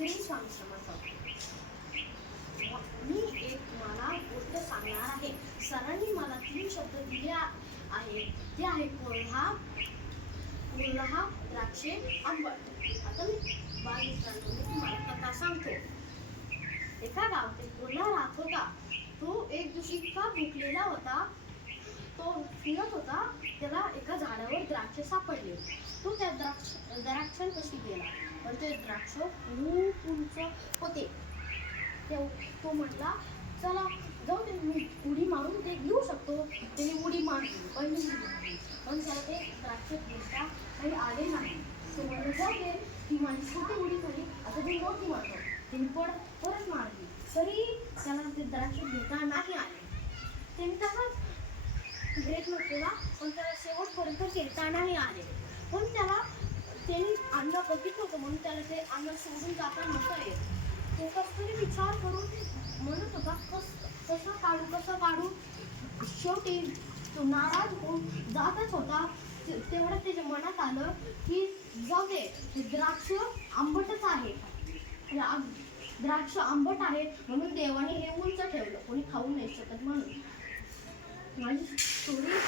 श्री स्वामी समर्थ. मी एक तुम्हाला गोष्ट सांगणार आहे. सरांनी मला 3 शब्द दिले आहेत. ते आहे कोल्हा, द्राक्षे, आंबट. आता मी बालमित्रांनो मी तुम्हाला कथा सांगतो. एका गावात एक कोल्हा राहत होता. तो एक दिवशी इतका भुकलेला होता. तो फिरत होता. त्याला एका झाडावर द्राक्ष सापडले. तो त्या द्राक्षांपाशी गेला, पण ते द्राक्ष खूप उंच होते. तो म्हटला, चला जाऊ दे, मी उडी मारून ते घेऊ शकतो. त्याने उडी मारली, पहिली उडी, पण त्याला ते द्राक्ष घेता काही आले नाही. तो म्हणला, जाऊ दे, ती माझी छोटी उडी झाली, आता ती मोठी मारतो. त्याने परत मारली, तरी त्याला ते द्राक्ष घेता नाही आले. त्याने तसाच प्रयत्न केला, पण त्याला शेवटपर्यंत घेता नाही आले. पण त्यांनी अन्न बघितलं होतं, म्हणून त्याला ते अन्न सोडून जाता नव्हतं येत. तो कसतरी विचार करून म्हणत होता, कसं काढू. शेवटी तो नाराज होऊन जातच होता. तेवढं त्याच्या मनात आलं की जाऊ दे, ते द्राक्ष आंबटच आहे. द्राक्ष आंबट आहे म्हणून देवाने हे उंच ठेवलं, कोणी खाऊ नाही शकत म्हणून. माझी स्टोरी